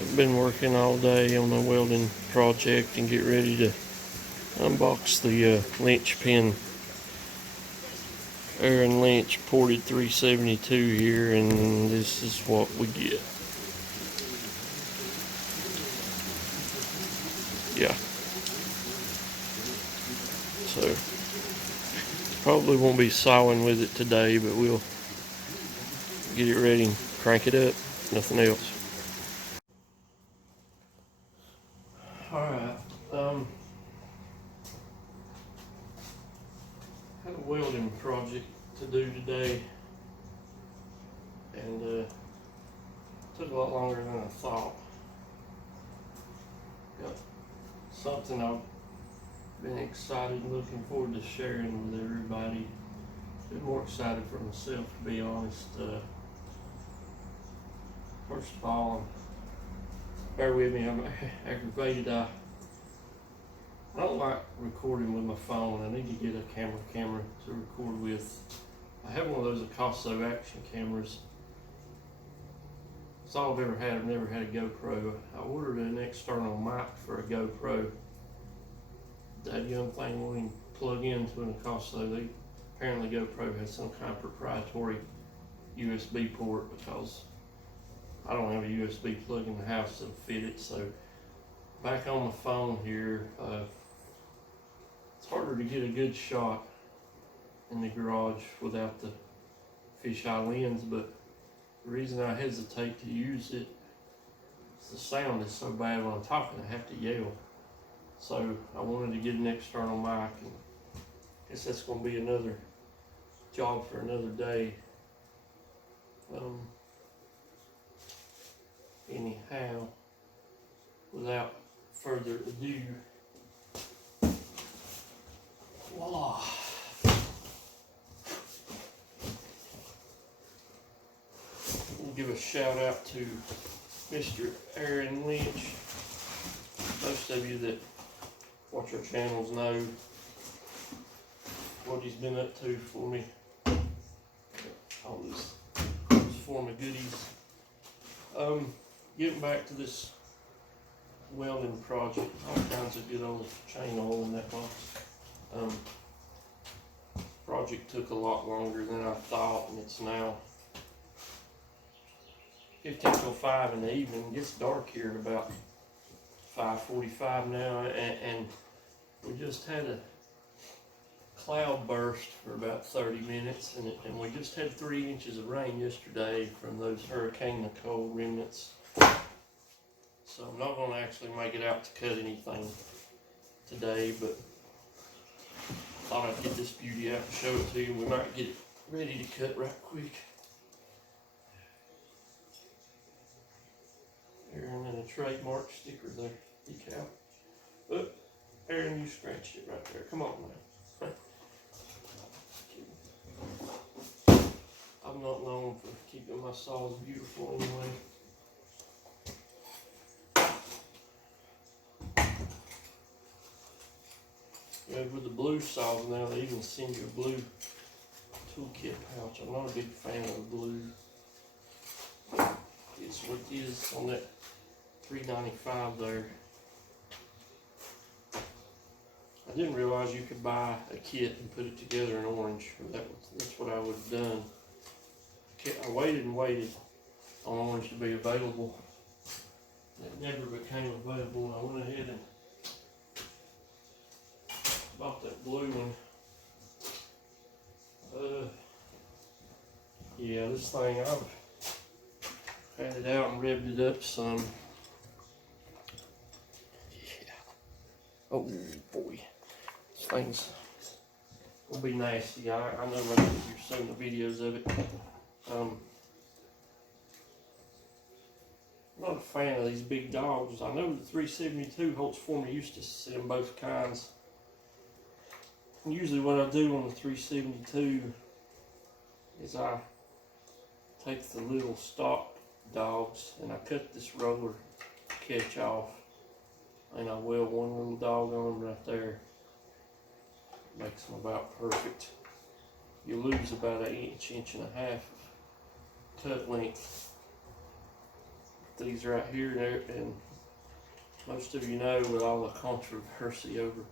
I've been working all day on a welding project and get ready to unbox the Lynch pin. Aaron Lynch ported 372 here, and this is what we get. Yeah. So probably won't be sawing with it today, but we'll get it ready and crank it up. Nothing else. Alright, had a welding project to do today, and took a lot longer than I thought. Got something I've been excited and looking forward to sharing with everybody. Been more excited for myself, to be honest. First of all, bear with me, I'm aggravated. I don't like recording with my phone. I need to get a camera to record with. I have one of those Acosta action cameras. It's all I've ever had. I've never had a GoPro. I ordered an external mic for a GoPro. That young thing won't even plug into an Acosta. Apparently GoPro has some kind of proprietary USB port, because I don't have a USB plug in the house that'll fit it. So back on the phone here, it's harder to get a good shot in the garage without the fisheye lens, but the reason I hesitate to use it is the sound is so bad when I'm talking, I have to yell. So I wanted to get an external mic, and I guess that's going to be another job for another day. Anyhow, without further ado, voila. We'll give a shout out to Mr. Aaron Lynch. Most of you that watch our channels know what he's been up to for me. All this form of goodies. Getting back to this welding project, all kinds of good old chain oil in that box. Project took a lot longer than I thought, and it's now 15:05 in the evening. It gets dark here at about 5:45 now, and we just had a cloud burst for about 30 minutes, and we just had 3 inches of rain yesterday from those Hurricane Nicole remnants. So I'm not going to actually make it out to cut anything today, but thought I'd get this beauty out and show it to you. We might get it ready to cut right quick. Aaron, and a trademark sticker there, decal. But Aaron, you scratched it right there. Come on, man. I'm not known for keeping my saws beautiful anyway. Yeah, with the blue saws now, they even send you a blue toolkit pouch. I'm not a big fan of the blue. It's what it is on that $3.95 there. I didn't realize you could buy a kit and put it together in orange. That's what I would have done. I waited and waited on orange to be available. It never became available, and I went ahead and bought that blue one. Yeah, this thing, I've had it out and revved it up some. Yeah. Oh boy, this thing's gonna be nasty. I know you've seen the videos of it. I'm not a fan of these big dogs. I know the 372 holds for me. Used to see them both kinds. And usually what I do on the 372 is I take the little stock dogs and I cut this roller catch off, and I weld one little dog on them right there. Makes them about perfect. You lose about an inch and a half of cut length these right here, and most of you know with all the controversy over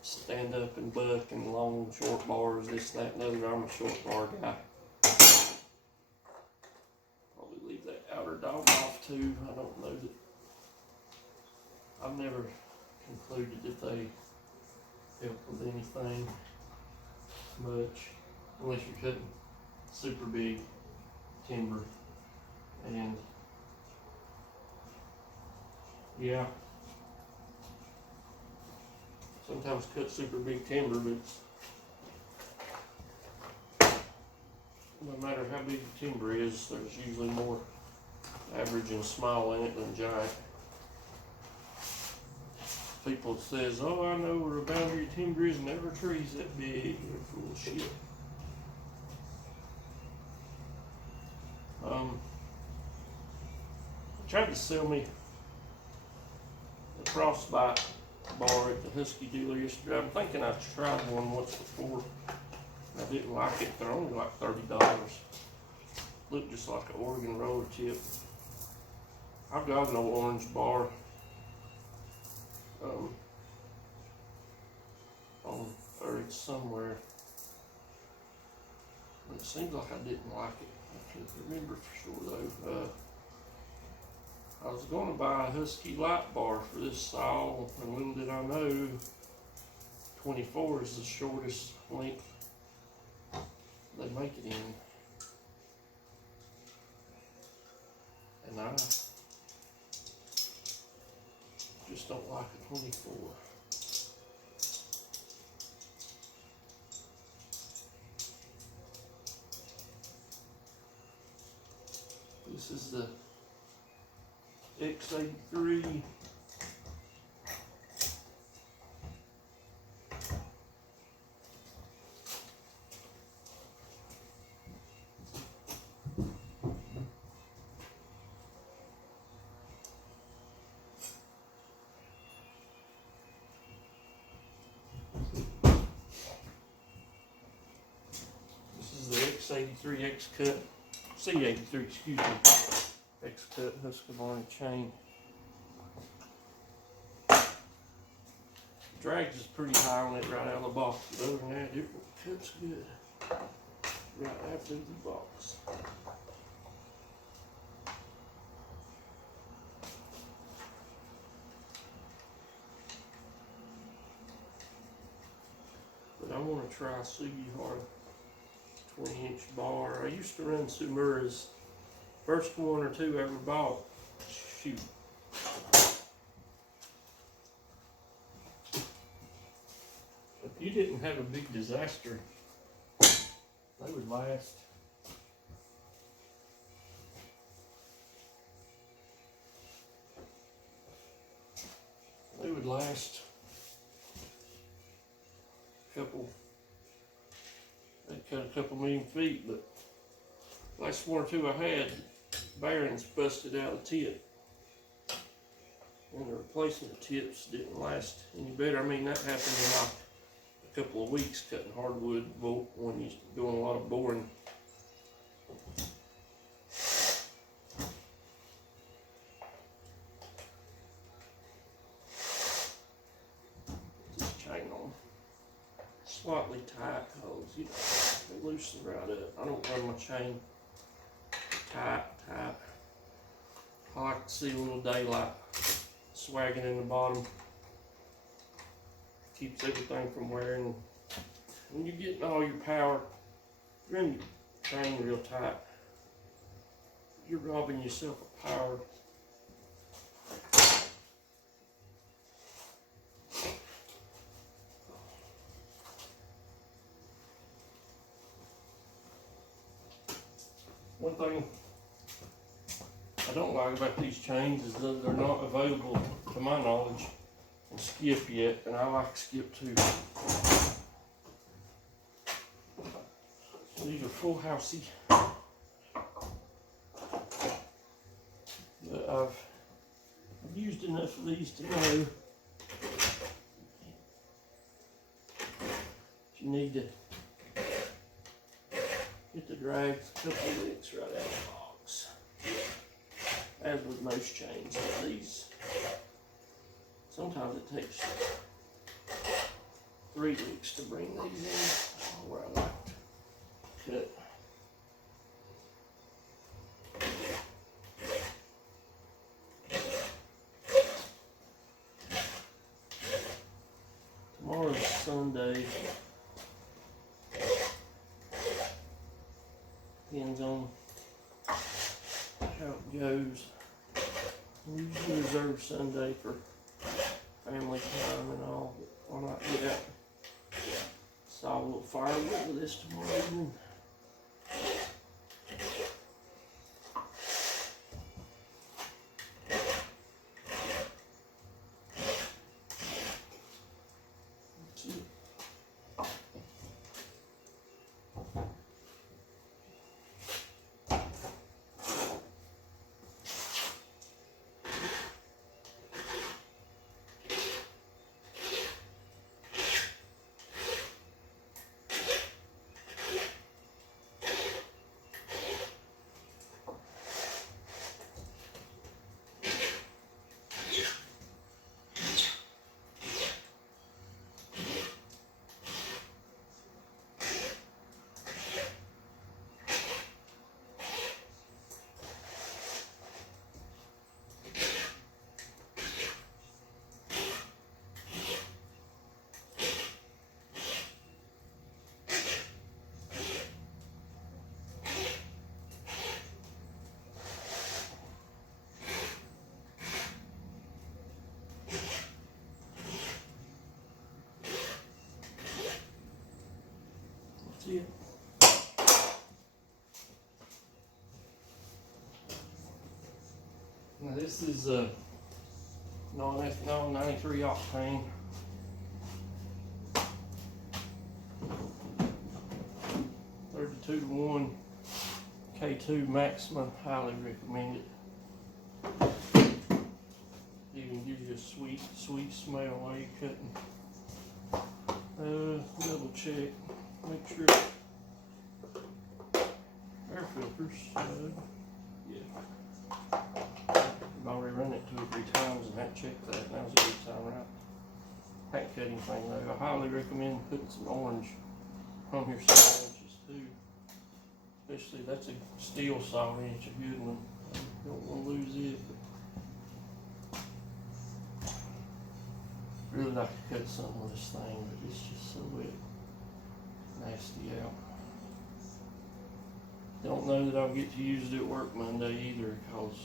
stand up and buck and long and short bars, this, that, and other, I'm a short bar guy. Probably leave that outer dog off too. I don't know that, I've never concluded that they help with anything much, unless you're cutting super big timber. And yeah, sometimes cut super big timber, but no matter how big the timber is, there's usually more average and small in it than giant. People says, oh, I know where a boundary timber is and every tree's that big. They're full of shit. Tried to sell me a frostbite bar at the Husky dealer yesterday. I'm thinking I tried one once before. I didn't like it. They're only like $30. Looked just like an Oregon roller tip. I've got an old orange bar or it's somewhere. It seems like I didn't like it. I can't remember for sure though. I was going to buy a Husky light bar for this saw, and little did I know, 24 is the shortest length they make it in. And I just don't like a 24. This is the X83. This is the X83 X-Cut, C83, excuse me. X-Cut Husqvarna chain. Drags is pretty high on it right out of the box, but other than that, it cuts good right after the box. But I want to try Sugihara 20-inch bar. I used to run Sumura's. First one or two I ever bought. Shoot. If you didn't have a big disaster, they would last. They would last a couple. They'd cut a couple million feet, but last one or two I had, bearings busted out of the tip. And the replacement tips didn't last any better. I mean, that happened in like a couple of weeks cutting hardwood when you're doing a lot of boring. This chain on slightly tight because, you know, they loosen right up. I don't run my chain tight. I like to see a little daylight swagging in the bottom. Keeps everything from wearing. When you're getting all your power, run your chain real tight. You're robbing yourself of power. One thing I don't like about these chains is that they're not available, to my knowledge, in skip yet, and I like skip too. These are full housey. But I've used enough of these to know if you need to get the drags a couple of licks right out of the box. as with most chains, these, sometimes it takes 3 weeks to bring these in, where I like to cut. Tomorrow's Sunday. Depends on how it goes. We usually reserve Sunday for family time and all. Why not get out? Saw a little firewood with this tomorrow evening. Yeah. Now this is non-ethanol 93 octane. (32:1) K2 Maxima, highly recommend it. Even gives you a sweet smell while you're cutting. Double check, make sure air filters. Yeah, I've already run it 2 or 3 times and I checked that. Now's a good time, right? I ain't cut anything though. I highly recommend putting some orange on your saw wrenches too. Especially that's a steel saw wrench, a good one. You don't want to lose it. Really like to cut something with this thing, but it's just so wet, nasty out. Don't know that I'll get to use it at work Monday either, because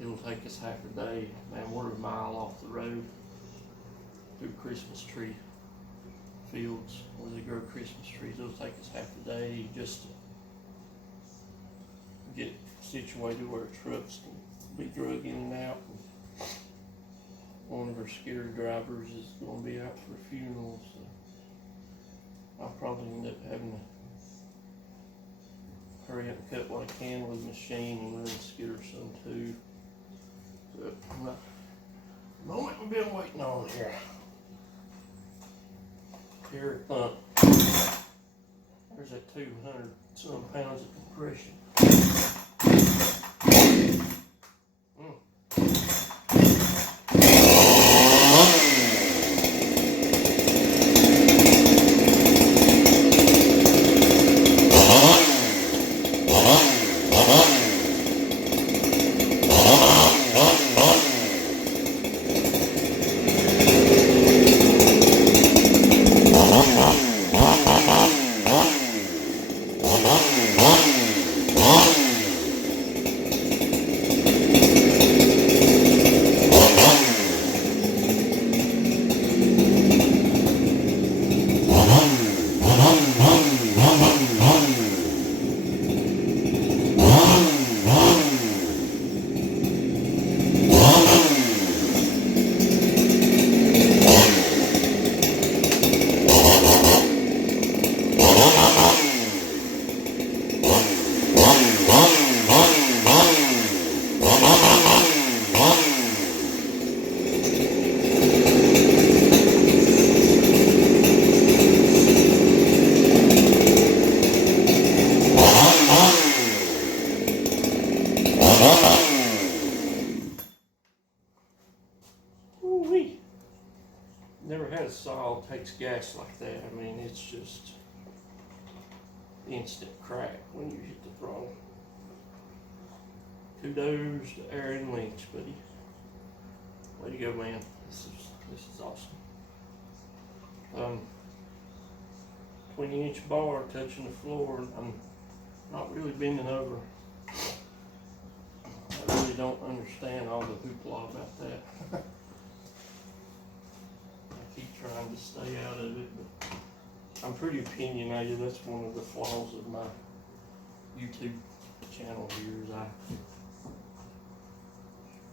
it'll take us half a day. Man, we're a mile off the road through Christmas tree fields where they grow Christmas trees. It'll take us half a day just to get situated where trucks can be drug in and out. One of our scared drivers is going to be out for a funeral, so I'll probably end up having to hurry up and cut what I can with the machine and run skidder some too. But the moment we've been waiting on here. Here it thump. There's that 200 some pounds of compression. takes gas like that, I mean, it's just instant crack when you hit the throttle. Kudos to Aaron Lynch, buddy. Way to go, man. This is awesome. 20-inch bar touching the floor. I'm not really bending over. I really don't understand all the hoopla about that. I keep trying to stay out of it, but I'm pretty opinionated. That's one of the flaws of my YouTube channel here is I'm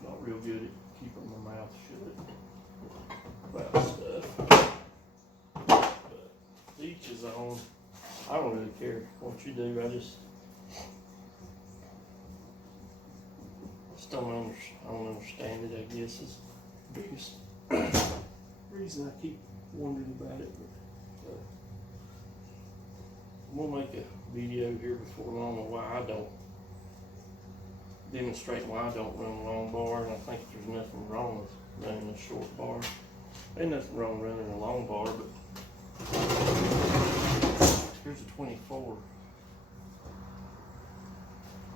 not real good at keeping my mouth shut about stuff. But each his own. I don't really care what you do. I just don't understand it, I guess, is the biggest reason I keep wondering about it. But we'll make a video here before long on why I don't demonstrate why I don't run a long bar, and I think there's nothing wrong with running a short bar. Ain't nothing wrong running a long bar, but here's a 24.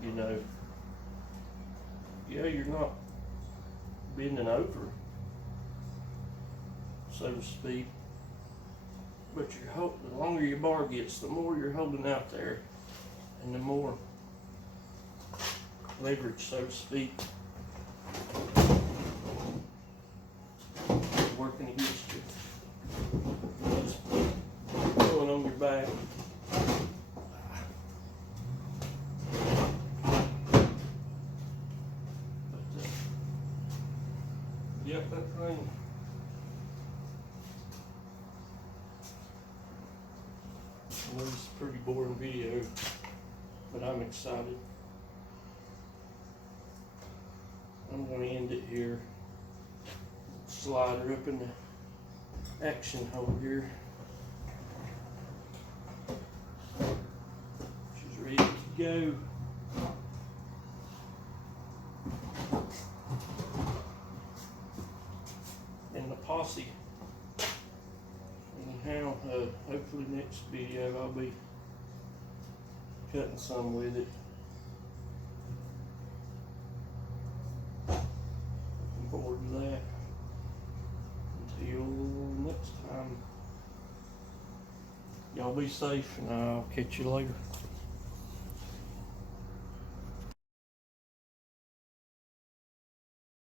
You know, yeah, you're not bending over, so to speak, but the longer your bar gets, the more you're holding out there, and the more leverage, so to speak, working against you. Just pulling on your back. Yep, that thing. I know this is a pretty boring video, but I'm excited. I'm going to end it here. Slide her up in the action hole here. She's ready to go. And the posse. Anyhow, hopefully next video I'll be cutting some with it. Looking forward to that. Until next time, y'all be safe, and I'll catch you later.